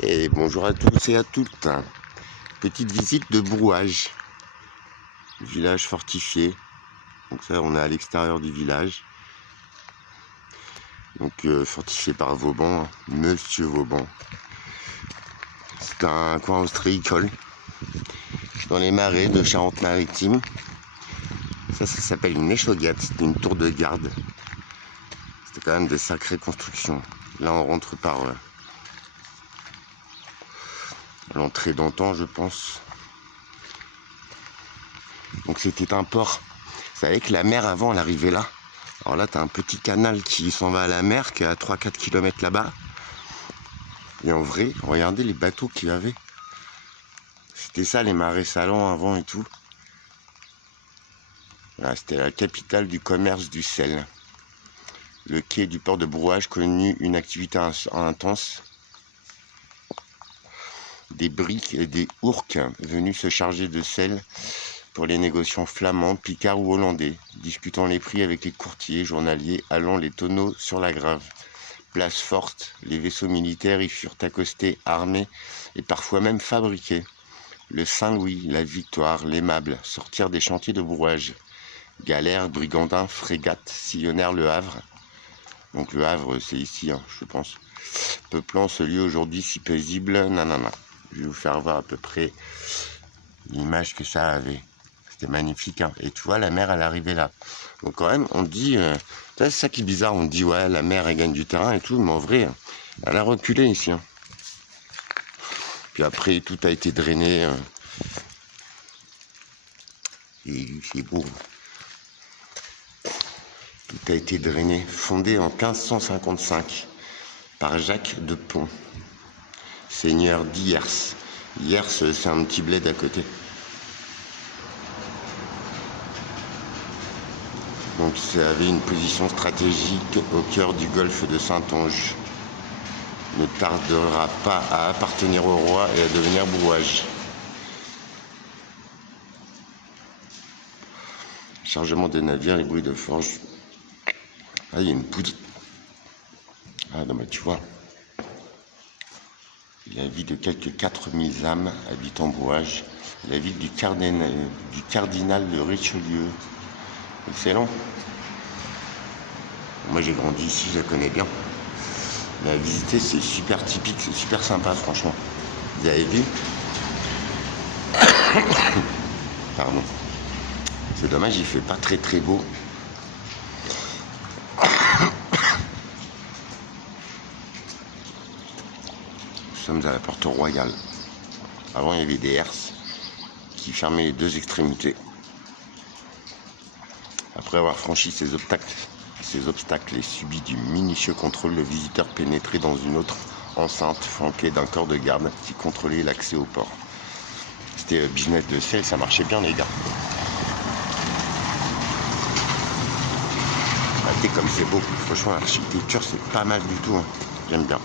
Et bonjour à tous et à toutes. Petite visite de Brouage, village fortifié. Donc ça, on est à l'extérieur du village. Donc fortifié par Vauban, Monsieur Vauban. C'est un coin ostréicole dans les marais de Charente-Maritime. Ça s'appelle une échauguette, c'est une tour de garde. C'était quand même des sacrées constructions. Là, on rentre par l'entrée d'antan, je pense. Donc c'était un port. Vous savez que la mer avant, elle arrivait là. Alors là, tu as un petit canal qui s'en va à la mer, qui est à 3-4 km là-bas. Et en vrai, regardez les bateaux qu'il y avait. C'était ça, les marais salants avant et tout. Voilà, c'était la capitale du commerce du sel. Le quai du port de Brouage connut une activité intense. Des briques et des ourques venus se charger de sel pour les négociants flamands, picards ou hollandais, discutant les prix avec les courtiers journaliers allant les tonneaux sur la Grave. Place forte, les vaisseaux militaires y furent accostés, armés et parfois même fabriqués. Le Saint-Louis, la Victoire, l'Aimable sortirent des chantiers de Brouage. Galères, brigandins, frégates sillonnèrent le Havre. Donc le Havre, c'est ici, je pense. Peuplant ce lieu aujourd'hui si paisible, nanana. Je vais vous faire voir à peu près l'image que ça avait. C'était magnifique, hein. Et tu vois, la mer, elle arrivait là. Donc quand même, on dit... c'est ça qui est bizarre, on dit, ouais, la mer, elle gagne du terrain et tout, mais en vrai, elle a reculé ici. Hein. Puis après, tout a été drainé. C'est beau. Tout a été drainé. Fondé en 1555 par Jacques de Pont, seigneur d'Hyers. Hyers, c'est un petit bled à côté. Donc ça avait une position stratégique au cœur du golfe de Saintonge. Ne tardera pas à appartenir au roi et à devenir Brouage. Chargement des navires, les bruits de forge. Ah, il y a une poudre. Ah non mais tu vois. La vie de quelques 4000 âmes habitant Brouage. La ville du cardinal de Richelieu. Excellent. Moi j'ai grandi ici, je la connais bien. Mais à visiter, c'est super typique, c'est super sympa franchement. Vous avez vu? Pardon. C'est dommage, il fait pas très beau. Nous sommes à la porte royale. Avant il y avait des herses qui fermaient les deux extrémités. Après avoir franchi ces obstacles et subi du minutieux contrôle, le visiteur pénétrait dans une autre enceinte flanquée d'un corps de garde qui contrôlait l'accès au port. C'était business de sel, ça marchait bien les gars. Regardez comme c'est beau, franchement l'architecture c'est pas mal du tout, hein. J'aime bien.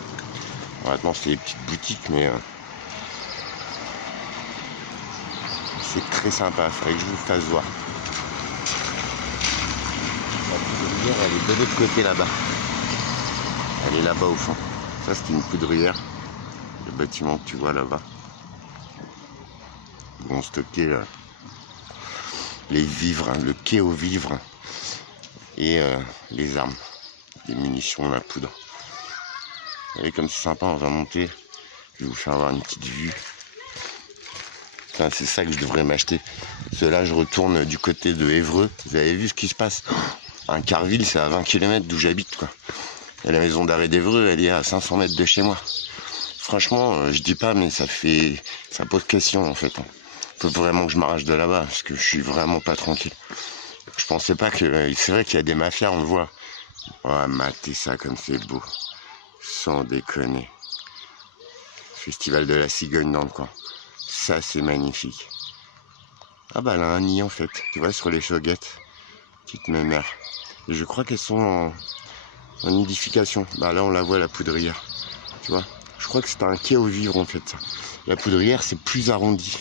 Bon, maintenant c'est des petites boutiques mais c'est très sympa, il faudrait que je vous fasse voir. Elle est de l'autre côté là-bas. Elle est là-bas au fond. Ça c'est une poudrière. Le bâtiment que tu vois là-bas. Où on stockait les vivres, le quai aux vivres et les armes, les munitions, la poudre. Vous voyez comme c'est sympa, on va monter. Je vais vous faire avoir une petite vue. Enfin, c'est ça que je devrais m'acheter. Parce que là je retourne du côté de Évreux. Vous avez vu ce qui se passe? Un Carville, c'est à 20 km d'où j'habite, quoi. Et la maison d'arrêt d'Évreux, elle est à 500 mètres de chez moi. Franchement, je dis pas, mais ça pose question, en fait. Faut vraiment que je m'arrache de là-bas, parce que je suis vraiment pas tranquille. Je pensais pas que... C'est vrai qu'il y a des mafias, on le voit. Oh, matez ça comme c'est beau. Sans déconner. Festival de la cigogne dans le coin. Ça, c'est magnifique. Ah bah, elle a un nid, en fait. Tu vois, sur les choguettes. Petite mémère. Et je crois qu'elles sont en nidification. Bah là on la voit, la poudrière. Tu vois, je crois que c'est un quai aux vivres en fait. La poudrière c'est plus arrondi.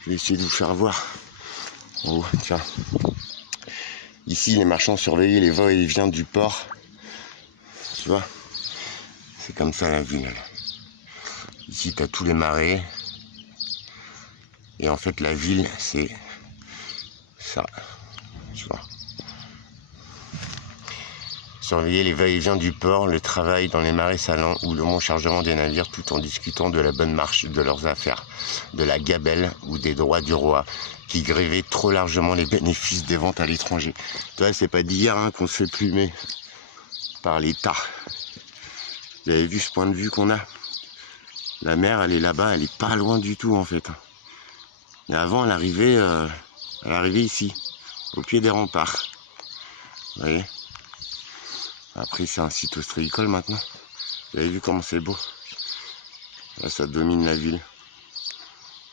Je vais essayer de vous faire voir. En haut, tiens. Ici les marchands surveillaient les va-et-vient du port. Tu vois, C'est comme ça la ville. Ici, tu as tous les marais. Et en fait, la ville, c'est ça. Tu vois. Surveiller les va-et-vient du port, le travail dans les marais salants ou le bon chargement des navires tout en discutant de la bonne marche de leurs affaires, de la gabelle ou des droits du roi qui grévaient trop largement les bénéfices des ventes à l'étranger. Tu vois, c'est pas d'hier qu'on se fait plumer par l'État. Vous avez vu ce point de vue qu'on a? La mer, elle est là-bas, elle est pas loin du tout en fait. Et avant, elle arrivait ici, au pied des remparts. Vous voyez? Après, c'est un site ostréicole maintenant. Vous avez vu comment c'est beau? Là, ça domine la ville.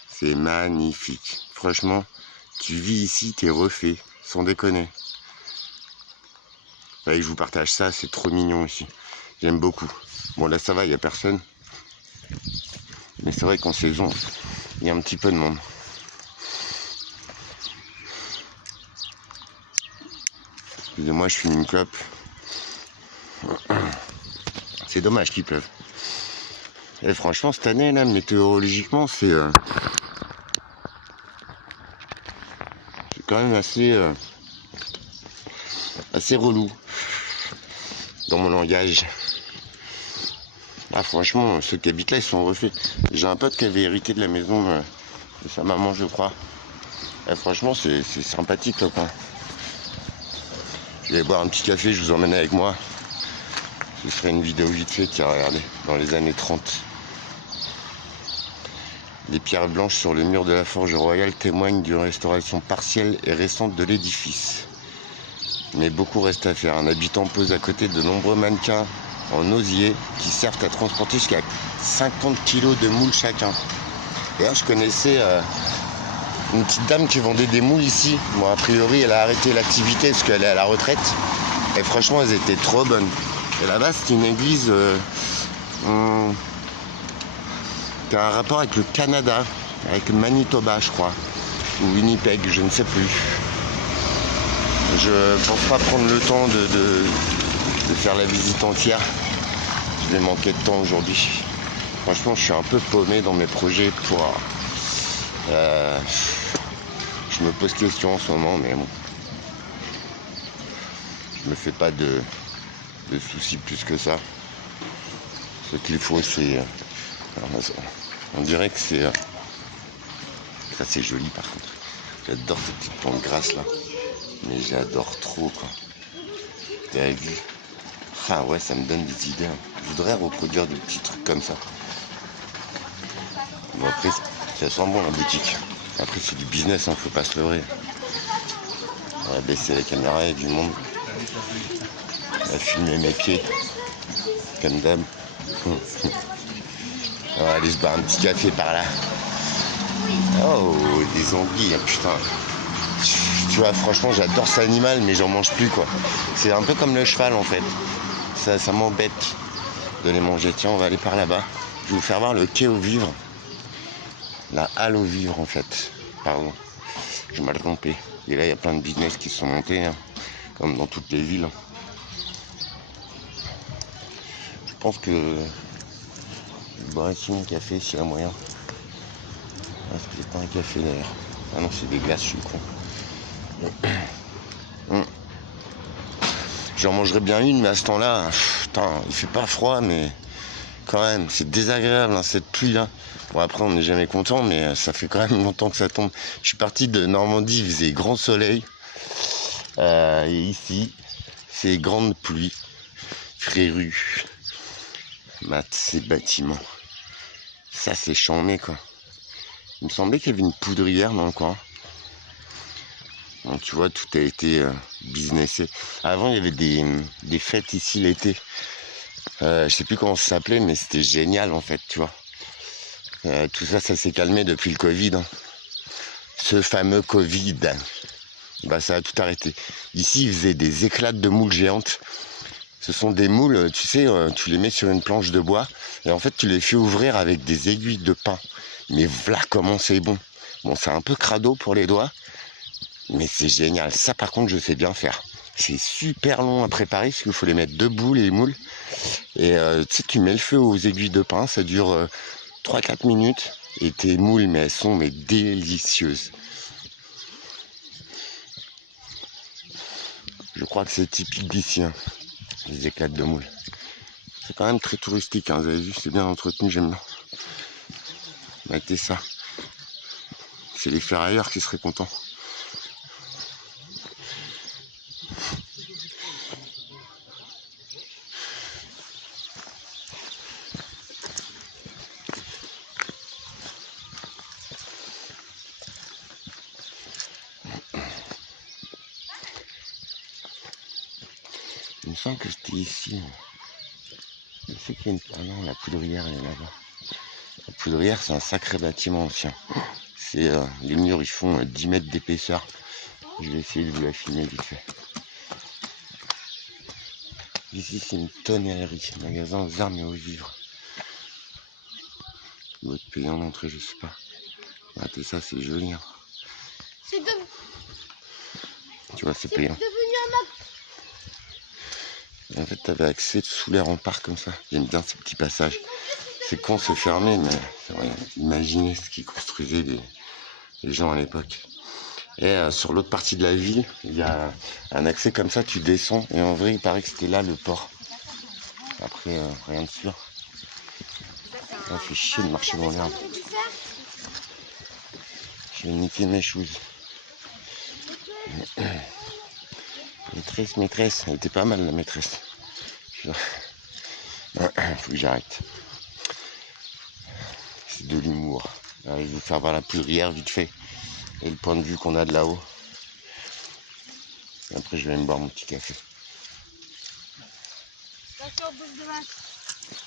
C'est magnifique. Franchement, tu vis ici, t'es refait, sans déconner. Allez, je vous partage ça, c'est trop mignon ici. J'aime beaucoup. Bon, là, ça va, il n'y a personne. Mais c'est vrai qu'en saison, il y a un petit peu de monde. Excusez-moi, je fume une clope. C'est dommage qu'il pleuve. Et franchement, cette année, là, météorologiquement, c'est quand même assez relou dans mon langage. Ah, franchement, ceux qui habitent là, ils sont refaits. J'ai un pote qui avait hérité de la maison de sa maman, je crois. Et franchement, c'est sympathique, là, quoi. Je vais boire un petit café, je vous emmène avec moi. Ce serait une vidéo vite fait, tiens, regardez, dans les années 30. Les pierres blanches sur le mur de la forge royale témoignent d'une restauration partielle et récente de l'édifice. Mais beaucoup reste à faire. Un habitant pose à côté de nombreux mannequins en osier qui servent à transporter jusqu'à 50 kg de moules chacun. D'ailleurs, je connaissais une petite dame qui vendait des moules ici. Bon, a priori, elle a arrêté l'activité parce qu'elle est à la retraite. Et franchement, elles étaient trop bonnes. Et là-bas, c'est une église qui a un rapport avec le Canada, avec Manitoba, je crois, ou Winnipeg, je ne sais plus. Je pense pas prendre le temps de faire la visite entière. Je vais manquer de temps aujourd'hui. Franchement, je suis un peu paumé dans mes projets pour... je me pose question en ce moment, mais bon. Je me fais pas de soucis plus que ça. Ce qu'il faut, c'est... on dirait que c'est... ça, c'est joli, par contre. J'adore ces petites plantes grasses, là. Mais j'adore trop, quoi. Vous avez vu? Ah ouais, ça me donne des idées. Je voudrais reproduire des petits trucs comme ça. Bon, après, ça sent bon, la boutique. Après, c'est du business, faut pas se leurrer. On va baisser la caméra, il y a du monde. On va filmer mes pieds, comme d'hab. On va aller se boire un petit café par là. Oh, des anguilles, putain. Tu vois, franchement, j'adore cet animal, mais j'en mange plus, quoi. C'est un peu comme le cheval, en fait. Ça m'embête de les manger. Tiens, on va aller par là-bas. Je vais vous faire voir le quai aux vivres. La halle aux vivres, en fait. Pardon, j'ai mal trompé. Et là, il y a plein de business qui sont montés, comme dans toutes les villes. Je pense que je boirai ici mon café s'il y a moyen. Ah, c'est peut-être pas un café d'ailleurs. Ah non, c'est des glaces, je suis con. J'en mangerais bien une, mais à ce temps-là, putain, il fait pas froid, mais quand même, c'est désagréable, cette pluie-là. Bon, après, on n'est jamais content, mais ça fait quand même longtemps que ça tombe. Je suis parti de Normandie, il faisait grand soleil. Et ici, c'est grande pluie. Fréru. Mat, ces bâtiments. Ça, c'est chambé, quoi. Il me semblait qu'il y avait une poudrière dans le coin. Donc, tu vois, tout a été businessé. Avant, il y avait des fêtes ici l'été. Je sais plus comment ça s'appelait, mais c'était génial, en fait, tu vois. Tout ça, ça s'est calmé depuis le Covid. Ce fameux Covid. Bah, ça a tout arrêté. Ici, ils faisaient des éclats de moules géantes. Ce sont des moules, tu sais, tu les mets sur une planche de bois. Et en fait, tu les fais ouvrir avec des aiguilles de pain. Mais voilà comment c'est bon. Bon, c'est un peu crado pour les doigts. Mais c'est génial. Ça, par contre, je sais bien faire. C'est super long à préparer parce qu'il faut les mettre debout les moules. Et tu sais, tu mets le feu aux aiguilles de pain, ça dure 3-4 minutes. Et tes moules, mais elles sont délicieuses. Je crois que c'est typique d'ici, hein, les éclats de moules. C'est quand même très touristique, hein, vous avez vu, c'est bien entretenu, j'aime bien. Mettez ça. C'est les ferrailleurs qui seraient contents. Il me semble que c'était ici. Je sais qu'il y a une... Ah non, la poudrière, elle est là-bas. La poudrière, c'est un sacré bâtiment ancien. C'est les murs, ils font 10 mètres d'épaisseur. Je vais essayer de vous la filmer vite fait. Ici, c'est une tonnellerie, magasin aux armes et aux vivres. Il doit être payant d'entrée, je sais pas. Regardez ça, c'est joli. Hein. C'est de... Tu vois, c'est payant. devenu un map. En fait, tu avais accès sous les remparts comme ça. J'aime bien ces petits passages. C'est con, c'est fermé, mais ouais, imaginez ce qu'ils construisaient les gens à l'époque. Et sur l'autre partie de la ville, il y a un accès comme ça, tu descends. Et en vrai, il paraît que c'était là le port. Après, rien de sûr. Ça fait chier de marcher dans l'herbe. Je vais niquer mes choses. Maîtresse, elle était pas mal la maîtresse. Faut que j'arrête. C'est de l'humour. Je vais vous faire voir la poudrière vite fait. Et le point de vue qu'on a de là-haut. Après je vais me boire mon petit café. D'accord, bouffe de vache.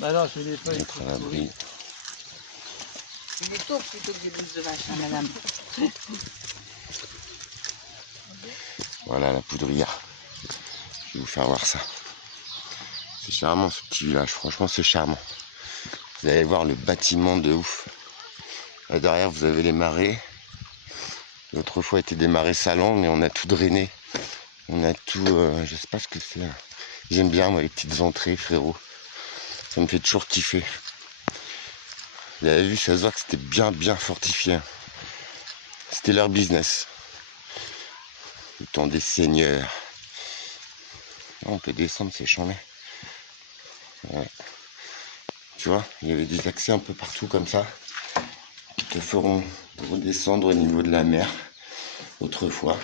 Bah non, je fais des feuilles. Mettre à l'abri. C'est des taupes plutôt que des bousses de vache, hein, madame. Voilà la poudrière. Je vais vous faire voir ça. C'est charmant ce petit village, franchement c'est charmant. Vous allez voir le bâtiment de ouf. Là derrière vous avez les marais. L'autre fois étaient des marais salants, mais on a tout drainé. On a tout, je sais pas ce que c'est. J'aime bien moi les petites entrées, frérot. Ça me fait toujours kiffer. Vous avez vu, ça se voit que c'était bien fortifié. C'était leur business. Le temps des seigneurs. Là, on peut descendre, c'est chambé. Ouais. Tu vois, il y avait des accès un peu partout comme ça qui te feront redescendre au niveau de la mer autrefois.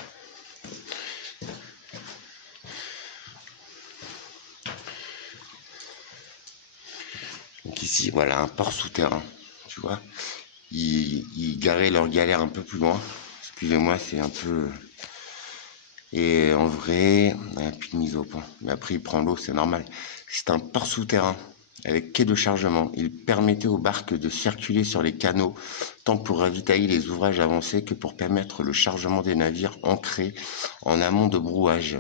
Donc ici, voilà, un port souterrain, tu vois. Ils garaient leur galère un peu plus loin. Excusez-moi, c'est un peu... Et en vrai, on n'a plus de mise au point. Mais après, il prend l'eau, c'est normal. C'est un port souterrain avec quai de chargement. Il permettait aux barques de circuler sur les canaux, tant pour ravitailler les ouvrages avancés que pour permettre le chargement des navires ancrés en amont de brouage.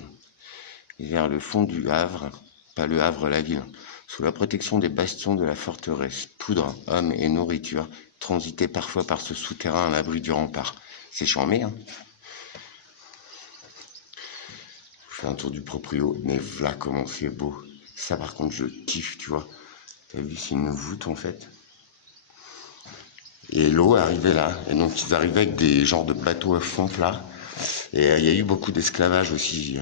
Et vers le fond du Havre, pas le Havre, la ville, sous la protection des bastions de la forteresse, poudre, hommes et nourriture transitaient parfois par ce souterrain à l'abri du rempart. C'est charmé, hein. Je fais un tour du proprio, mais voilà comment c'est beau. Ça par contre je kiffe, tu vois. T'as vu, c'est une voûte en fait. Et l'eau arrivait là. Et donc ils arrivaient avec des genres de bateaux à fond là. Et il y a eu beaucoup d'esclavage aussi.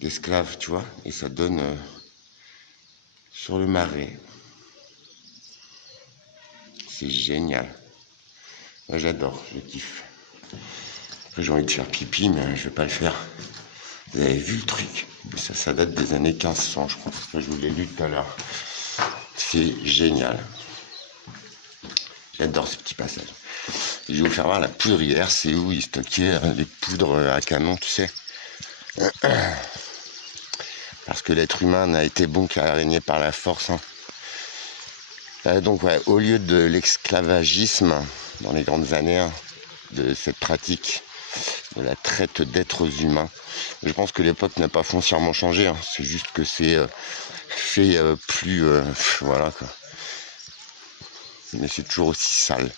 D'esclaves, tu vois. Et ça donne sur le marais. C'est génial. Moi j'adore, je kiffe. Après j'ai envie de faire pipi, mais je vais pas le faire. Vous avez vu le truc? Ça date des années 1500, je crois. Je vous l'ai lu tout à l'heure. C'est génial. J'adore ce petit passage. Et je vais vous faire voir la poudrière. C'est où ils stockaient les poudres à canon, tu sais. Parce que l'être humain n'a été bon qu'à régner par la force. Hein. Donc, ouais, au lieu de l'esclavagisme, dans les grandes années, hein, de cette pratique de la traite d'êtres humains, je pense que l'époque n'a pas foncièrement changé. Hein. C'est juste que c'est fait plus... voilà, quoi. Mais c'est toujours aussi sale.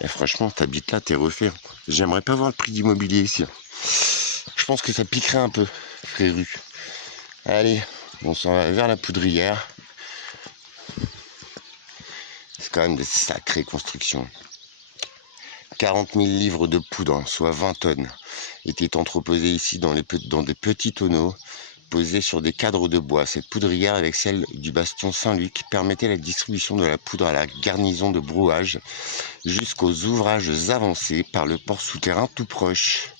Et franchement, t'habites là, t'es refait. J'aimerais pas voir le prix d'immobilier ici. Je pense que ça piquerait un peu, Fréru. Allez, on s'en va vers la poudrière. C'est quand même des sacrées constructions. 40 000 livres de poudre, soit 20 tonnes, étaient entreposés ici dans des petits tonneaux posés sur des cadres de bois. Cette poudrière, avec celle du bastion Saint-Luc, permettait la distribution de la poudre à la garnison de Brouage jusqu'aux ouvrages avancés par le port souterrain tout proche.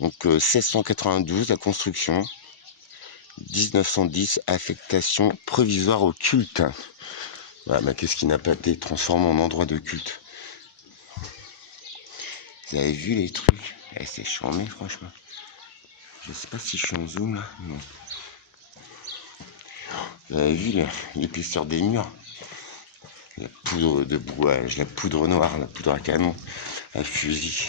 Donc 1692, la construction. 1910, affectation provisoire au culte. Voilà, mais qu'est-ce qui n'a pas été transformé en endroit de culte? Vous avez vu les trucs? C'est charmé, franchement. Je sais pas si je suis en zoom là. Non. Vous avez vu l'épaisseur des murs? La poudre de brouage, la poudre noire, la poudre à canon, à fusil.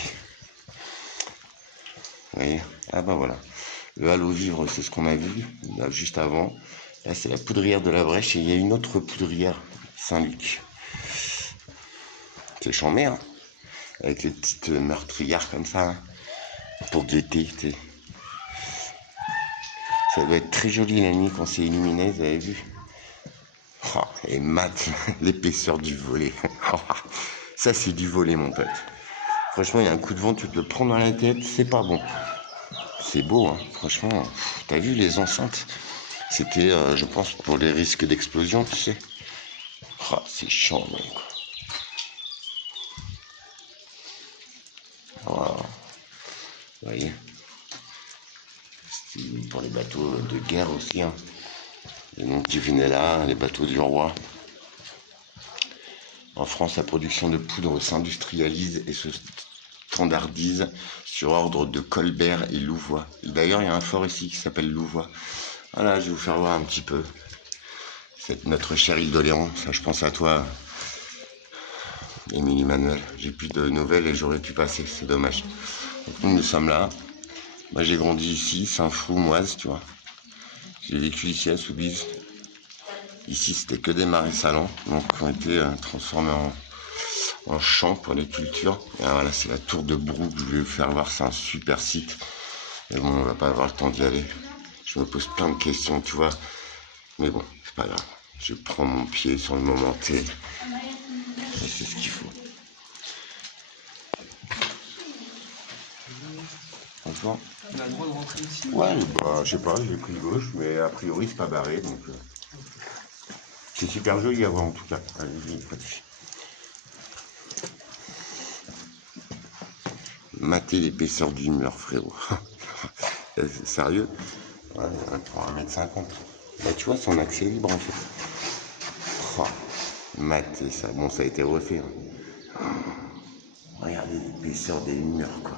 Vous voyez? Ah bah voilà. Le halo vivre, c'est ce qu'on a vu là, juste avant. Là, c'est la poudrière de la Brèche et il y a une autre poudrière, Saint-Luc. C'est charmé, hein? Avec les petites meurtrières comme ça, hein, pour guetter. T'sais. Ça doit être très joli la nuit quand c'est illuminé, vous avez vu? Oh, et mat, l'épaisseur du volet. Ça, c'est du volet, mon pote. Franchement, il y a un coup de vent, tu te le prends dans la tête, c'est pas bon. C'est beau, hein, franchement. T'as vu les enceintes? C'était, je pense, pour les risques d'explosion, tu sais. Oh, c'est chiant, quoi. Voilà. Vous voyez, c'était pour les bateaux de guerre aussi, hein. Et donc qui venaient là, les bateaux du roi. En France, la production de poudre s'industrialise et se standardise sur ordre de Colbert et Louvois. D'ailleurs, il y a un fort ici qui s'appelle Louvois. Voilà, je vais vous faire voir un petit peu. C'est notre chère île d'Oléron. Ça, je pense à toi, Émilie Manuel. J'ai plus de nouvelles et j'aurais pu passer, c'est dommage. Donc nous sommes là. Moi j'ai grandi ici, Saint-Frou-Moise, tu vois. J'ai vécu ici à Soubise. Ici c'était que des marais salants, donc qui ont été transformés en champs pour les cultures. Et voilà, c'est la tour de Brou que je vais vous faire voir, c'est un super site. Mais bon, on va pas avoir le temps d'y aller. Je me pose plein de questions, tu vois. Mais bon, c'est pas grave. Je prends mon pied sur le moment T. Et c'est ce qu'il faut. Franchement. On a le droit de rentrer ici? Ouais, bah, je sais pas, j'ai pris gauche, mais a priori c'est pas barré, donc c'est super joli à voir en tout cas. Allez-y, pas de soucis. Matez l'épaisseur du mur, frérot. C'est sérieux? Ouais, pour 1,50 m. Bah tu vois, son accès libre en fait. Oh, matez ça, bon ça a été refait. Hein. Regardez l'épaisseur des murs, quoi.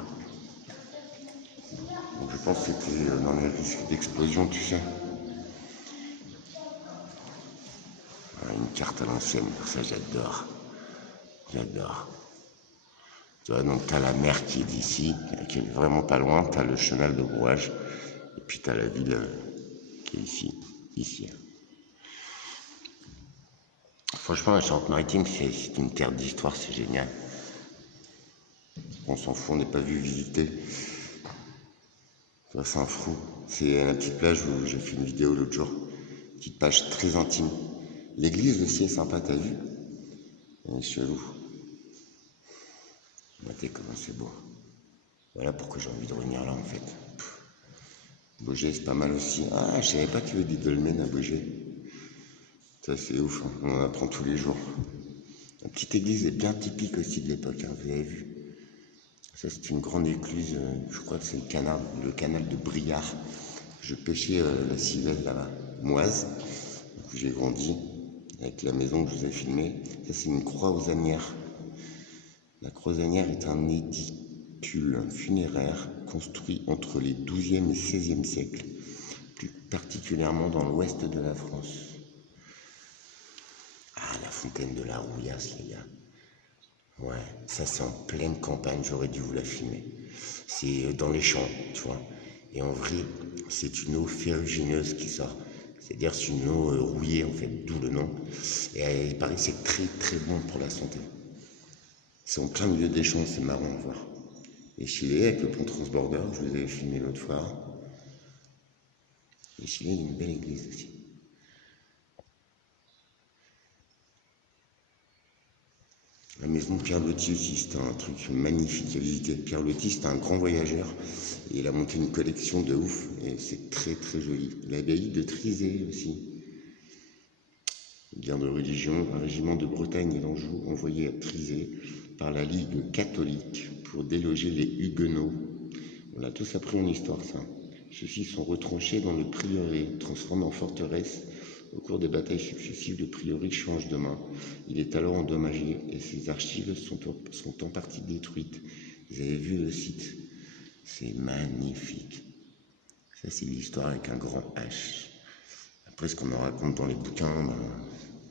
Donc je pense que c'était dans les risques d'explosion, tu sais. Une carte à l'ancienne, ça j'adore. J'adore. Tu vois, donc t'as la mer qui est d'ici, qui est vraiment pas loin, t'as le chenal de Brouage, et puis t'as la ville qui est ici. Franchement, la Charente-Maritime, c'est une terre d'histoire, c'est génial. On s'en fout, on n'est pas vu visiter. Saint-Frou, c'est la petite plage où j'ai fait une vidéo l'autre jour. Petite plage très intime. L'église aussi est sympa, t'as vu? C'est chelou. Regardez comment c'est beau. Voilà pourquoi j'ai envie de revenir là en fait. Baugé c'est pas mal aussi. Ah, je savais pas qu'il y avait des dolmens à Baugé. Ça c'est ouf, hein. On en apprend tous les jours. La petite église est bien typique aussi de l'époque, hein, vous avez vu. Ça c'est une grande écluse, je crois que c'est le canal de Briard. Je pêchais la civelle là-bas, Moise, où j'ai grandi, avec la maison que je vous ai filmée. Ça c'est une croix aux anières. La croisanière est un édicule funéraire construit entre les XIIe et XVIe siècles, plus particulièrement dans l'ouest de la France. Ah, la fontaine de la Rouillasse, les gars. Ouais, ça c'est en pleine campagne, j'aurais dû vous la filmer. C'est dans les champs, tu vois. Et en vrai, c'est une eau ferrugineuse qui sort. C'est-à-dire c'est une eau rouillée, en fait, d'où le nom. Et il paraît que c'est très très bon pour la santé. C'est en plein milieu des champs, c'est marrant à voir. Et Chilé, avec le pont transborder, je vous avais filmé l'autre fois. Et Chilé, il y a une belle église aussi. La maison de Pierre Loti aussi, c'était un truc magnifique à visiter. Pierre Loti, c'était un grand voyageur. Et il a monté une collection de ouf. Et c'est très très joli. L'abbaye de Trizé aussi. Guerre de religion, un régiment de Bretagne et d'Anjou envoyé à Trizé par la Ligue catholique pour déloger les Huguenots. On a tous appris en histoire ça. Ceux-ci sont retranchés dans le prieuré, transformés en forteresse. Au cours des batailles successives, le prieuré change de main. Il est alors endommagé et ses archives sont en partie détruites. Vous avez vu le site? C'est magnifique. Ça, c'est l'histoire avec un grand H. Après, ce qu'on en raconte dans les bouquins,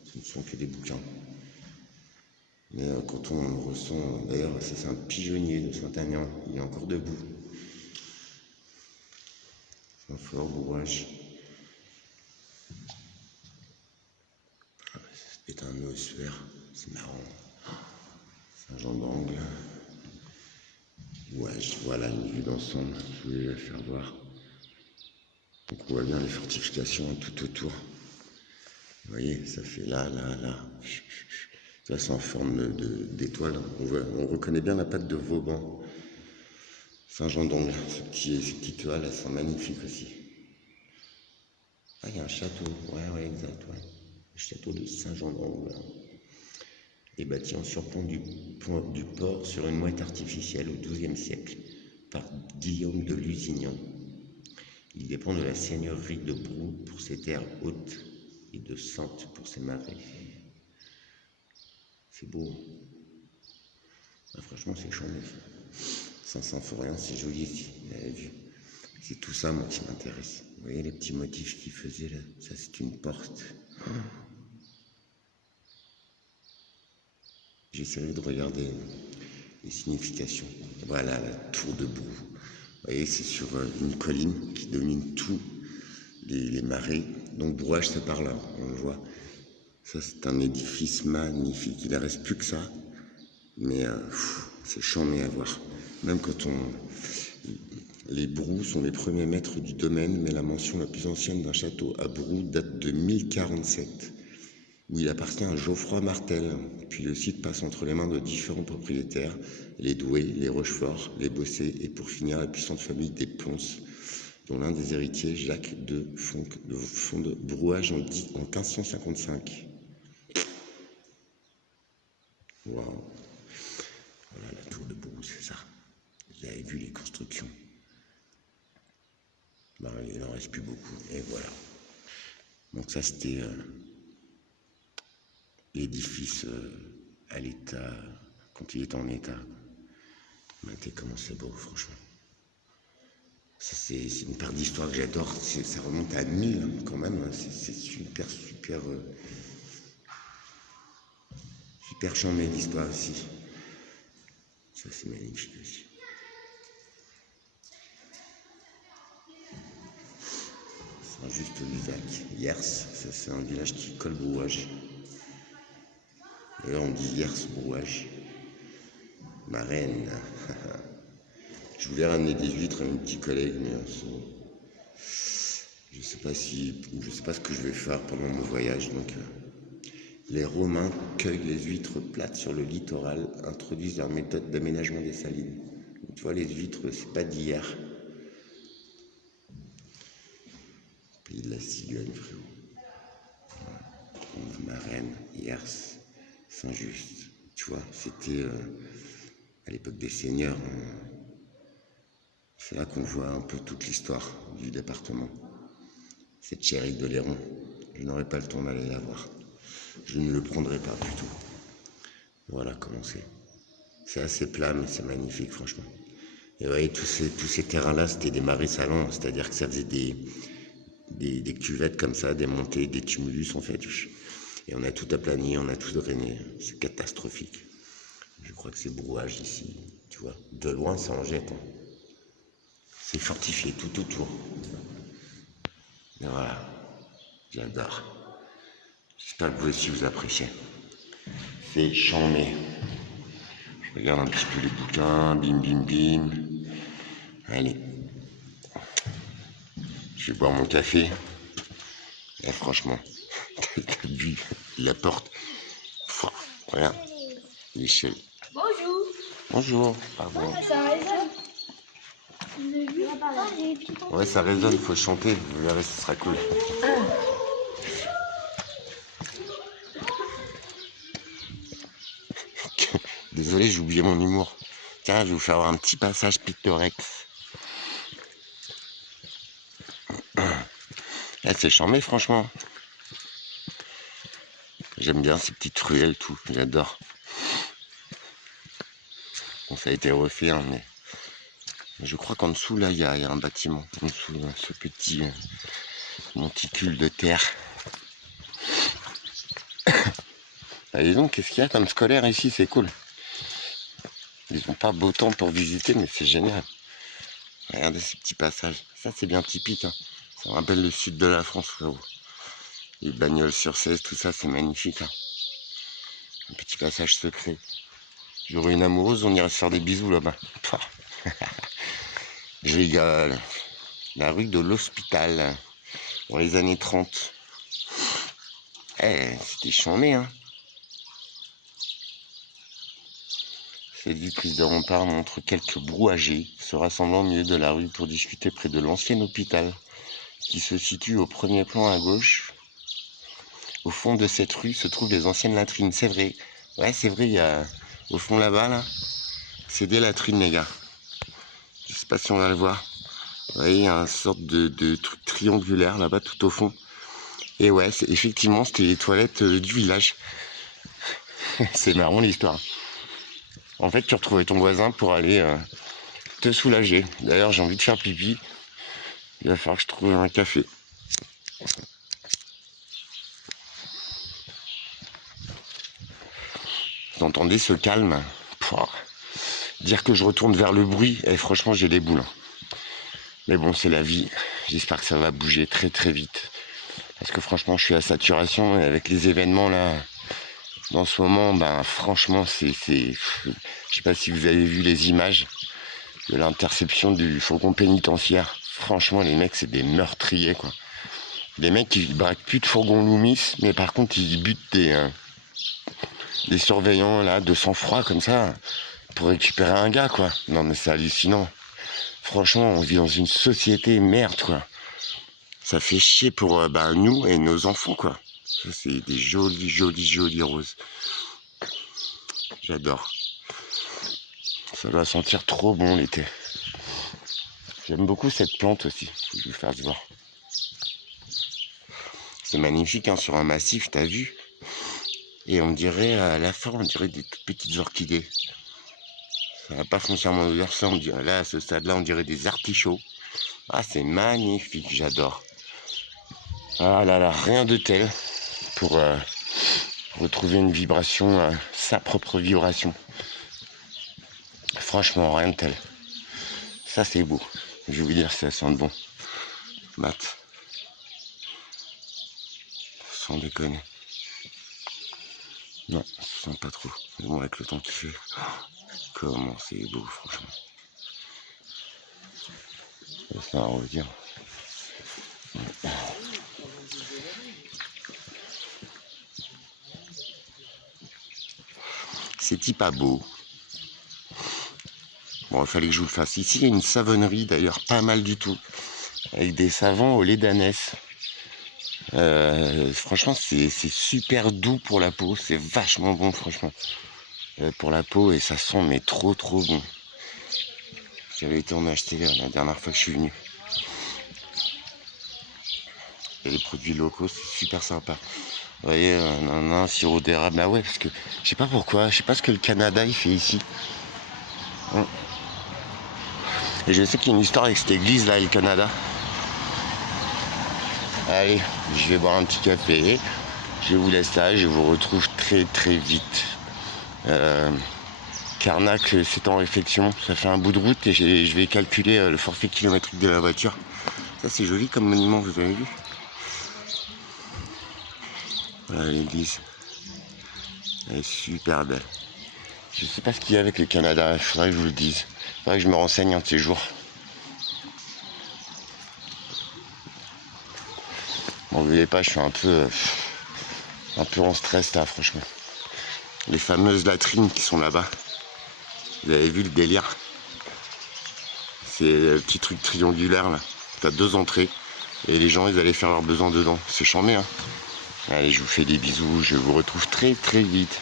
ce ne sont que des bouquins. Mais quand on le ressent, d'ailleurs, ça c'est un pigeonnier de Saint-Aignan, il est encore debout. C'est un fort bourrage. C'est un ossuaire, c'est marrant. Saint-Jean d'Angle. Ouais, voilà une vue d'ensemble, je voulais la faire voir. Donc on voit bien les fortifications tout autour. Vous voyez, ça fait là. Ça c'est en forme d'étoile. On reconnaît bien la patte de Vauban. Saint-Jean d'Angle, ces petites toiles, elles sont magnifiques aussi. Ah, il y a un château. Ouais, exact, ouais. Le château de Saint-Jean d'Angle. Est bâti en surplomb du port sur une mouette artificielle au XIIe siècle par Guillaume de Lusignan. Il dépend de la seigneurie de Brou pour ses terres hautes et de Saintes pour ses marais. C'est beau. Ah, franchement, c'est chambé. Saint-Symphorien, c'est joli ici, vous avez vu. C'est tout ça, moi, qui m'intéresse. Vous voyez les petits motifs qu'il faisait là? Ça, c'est une porte. J'essaierai de regarder les significations. Voilà, la tour de Brou. Vous voyez, c'est sur une colline qui domine tous les marais. Donc Brouage, c'est par là, on le voit. Ça, c'est un édifice magnifique. Il ne reste plus que ça. Mais c'est charmé à voir. Même quand les Brous sont les premiers maîtres du domaine, mais la mention la plus ancienne d'un château à Brou date de 1047, où il appartient à Geoffroy Martel. Puis le site passe entre les mains de différents propriétaires, les Douai, les Rochefort, les Bossé, et pour finir la puissante famille des Ponce, dont l'un des héritiers, Jacques de fonde Brouage en 1555. Waouh! Voilà la tour de Brou, c'est ça. Vous avez vu les constructions. Ben, il n'en reste plus beaucoup, et voilà. Donc ça, c'était l'édifice à l'état, quand il est en état. Regardez comment c'est beau, franchement. Ça, c'est une paire d'histoires que j'adore. Ça remonte à 1000 quand même. C'est super charmé l'histoire ici. Ça, c'est magnifique aussi. Saint-Just-Luzac, Hyères, ça c'est un village qui colle Brouage. D'ailleurs, on dit Hyères Brouage. Marraine. Je voulais ramener des huîtres à mes petits collègues, mais je sais pas ce que je vais faire pendant mon voyage. Donc, les Romains cueillent les huîtres plates sur le littoral, introduisent leur méthode d'aménagement des salines. Donc, tu vois, les huîtres, c'est pas d'hier. Pays de la cigogne, frérot. Marraine, Hyères, Saint-Just. Tu vois, c'était à l'époque des seigneurs. C'est là qu'on voit un peu toute l'histoire du département. Cette chérique de Léron, je n'aurai pas le temps d'aller la voir. Je ne le prendrai pas du tout. Voilà comment c'est. C'est assez plat, mais c'est magnifique, franchement. Et vous voyez, tous ces terrains-là, c'était des marais salants, c'est-à-dire que ça faisait des cuvettes comme ça, des montées, des tumulus, en fait. Et on a tout aplani, on a tout drainé. C'est catastrophique. Je crois que c'est Brouage ici, tu vois. De loin, ça en jette. Hein. C'est fortifié tout autour. Et voilà, j'adore. J'espère que vous aussi vous appréciez. C'est charmé. Je regarde un petit peu les bouquins, bim bim bim. Allez. Je vais boire mon café. Et franchement, t'as vu la porte. Regarde, l'échelle. Bonjour. Bonjour, pardon. Ça résonne. Ouais, ça résonne, faut chanter, vous verrez, ce sera cool. Désolé, j'ai oublié mon humour. Tiens, je vais vous faire un petit passage pittorex. Eh, c'est charmé, franchement. J'aime bien ces petites ruelles, tout, j'adore. Bon, ça a été refait, hein, mais je crois qu'en dessous, là, il y a un bâtiment. En dessous, là, ce petit monticule de terre. Allez donc, qu'est-ce qu'il y a comme scolaire ici? C'est cool. Ils n'ont pas beau temps pour visiter, mais c'est génial. Regardez ces petits passages. Ça, c'est bien typique. Hein. Ça me rappelle le sud de la France, frérot. Les bagnoles sur 16, tout ça, c'est magnifique. Hein. Un petit passage secret. J'aurais une amoureuse, on irait se faire des bisous là-bas. Je rigole. La rue de l'Hospital, dans les années 30. Eh, c'était chambé, hein. Cette vue prise de rempart montre quelques brouagers se rassemblant au milieu de la rue pour discuter près de l'ancien hôpital qui se situe au premier plan à gauche. Au fond de cette rue se trouvent les anciennes latrines, c'est vrai. Ouais, c'est vrai, il y a au fond là-bas, là, c'est des latrines, les gars. Je sais pas si on va le voir. Vous voyez, il y a une sorte de truc triangulaire là-bas tout au fond. Et ouais, effectivement, c'était les toilettes du village. C'est marrant l'histoire. En fait, tu retrouvais ton voisin pour aller te soulager. D'ailleurs, j'ai envie de faire pipi. Il va falloir que je trouve un café. Vous entendez ce calme? Pouah. Dire que je retourne vers le bruit, et franchement, j'ai des boules. Mais bon, c'est la vie. J'espère que ça va bouger très très vite. Parce que franchement, je suis à saturation. Et avec les événements là, en ce moment, ben franchement, c'est... Je sais pas si vous avez vu les images de l'interception du faucon pénitentiaire. Franchement, les mecs, c'est des meurtriers, quoi. Les mecs, ils braquent plus de fourgons Loomis, mais par contre, ils butent des surveillants, là, de sang-froid, comme ça, pour récupérer un gars, quoi. Non, mais c'est hallucinant. Franchement, on vit dans une société merde, quoi. Ça fait chier pour nous et nos enfants, quoi. Ça, c'est des jolies roses. J'adore. Ça doit sentir trop bon l'été. J'aime beaucoup cette plante aussi. Faut que je vous fasse voir. C'est magnifique, hein, sur un massif, t'as vu? Et on dirait, à la fin, on dirait des toutes petites orchidées. Ça n'a pas foncièrement l'odeur, ça, on dirait, là, à ce stade-là, on dirait des artichauts. Ah, c'est magnifique, j'adore. Ah là là, rien de tel pour retrouver une vibration, sa propre vibration. Franchement, rien de tel. Ça, c'est beau. Je vais vous dire, ça sent bon. Mat. Sans déconner. Non, ça sent pas trop. Mais bon, avec le temps qu'il fait. Comment c'est beau, franchement. Ça va revenir. C'est pas beau. Bon, il fallait que je vous le fasse. Ici, il y a une savonnerie, d'ailleurs, pas mal du tout. Avec des savons au lait d'ânesse. Franchement, c'est super doux pour la peau. C'est vachement bon, franchement. Pour la peau, et ça sent, mais trop bon. J'avais été en acheter la dernière fois que je suis venu. Et les produits locaux, c'est super sympa. Vous voyez, un sirop d'érable. Ah ouais, parce que je sais pas pourquoi, je sais pas ce que le Canada il fait ici. Et je sais qu'il y a une histoire avec cette église là, le Canada. Allez, je vais boire un petit café. Je vous laisse là, je vous retrouve très vite. Carnac, c'est en réflexion. Ça fait un bout de route et je vais calculer le forfait kilométrique de la voiture. Ça, c'est joli comme monument, vous avez vu? Voilà l'église. Elle est super belle. Je sais pas ce qu'il y a avec le Canada, il faudrait que je vous le dise. Il faudrait que je me renseigne un de ces jours. Bon, vous voyez pas, je suis un peu en stress là, franchement. Les fameuses latrines qui sont là-bas. Vous avez vu le délire? C'est le petit truc triangulaire là. T'as 2 entrées et les gens ils allaient faire leurs besoins dedans. C'est charmé hein. Allez, je vous fais des bisous, je vous retrouve très très vite.